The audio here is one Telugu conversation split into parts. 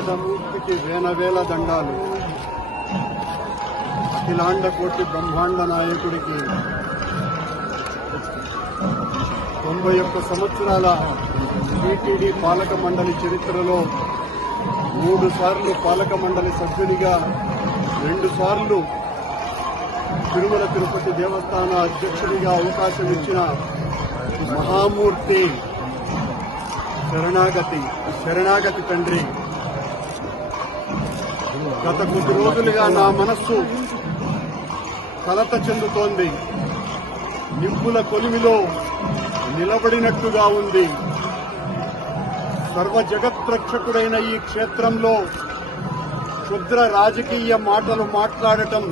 వేదమూర్తికి వేనవేల దండాలు. అఖిలాండ కోటి బ్రహ్మాండ నాయకుడికి 91 సంవత్సరాల టీటీడీ పాలక మండలి చరిత్రలో 3 సార్లు పాలక మండలి సభ్యునిగా, 2 సార్లు తిరుమల తిరుపతి దేవస్థాన అధ్యక్షుడిగా అవకాశం ఇచ్చిన మహామూర్తి శరణాగతి తండ్రి. గత కొద్ది రోజులుగా నా మనస్సు కలత చెందుతోంది. నిప్పుల కొలిమిలో నిలబడినట్టుగా ఉంది. సర్వ జగత్రక్షకుడైన ఈ క్షేత్రంలో క్షుద్ర రాజకీయ మాటలు మాట్లాడటం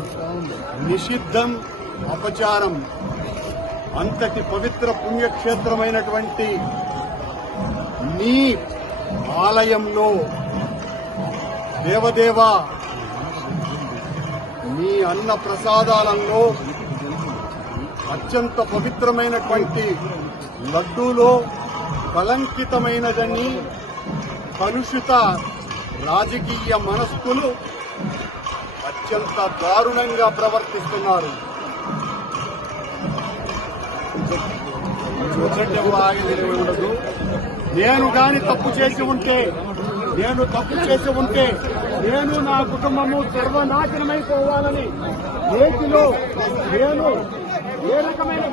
నిషిద్ధం, అపచారం. అంతటి పవిత్ర పుణ్యక్షేత్రమైనటువంటి నీ ఆలయంలో దేవదేవా, నీ అన్న ప్రసాదాలలో అత్యంత పవిత్రమైనటువంటి లడ్డూలో కలంకితమైనదని కలుషిత రాజకీయ మనస్కులు అత్యంత దారుణంగా ప్రవర్తిస్తున్నారు. ఉండదు. నేను తప్పు చేసి ఉంటే నేను నా కుటుంబము సర్వనాశనమైపోవాలని ఏటిలో నేను ఏ రకమైన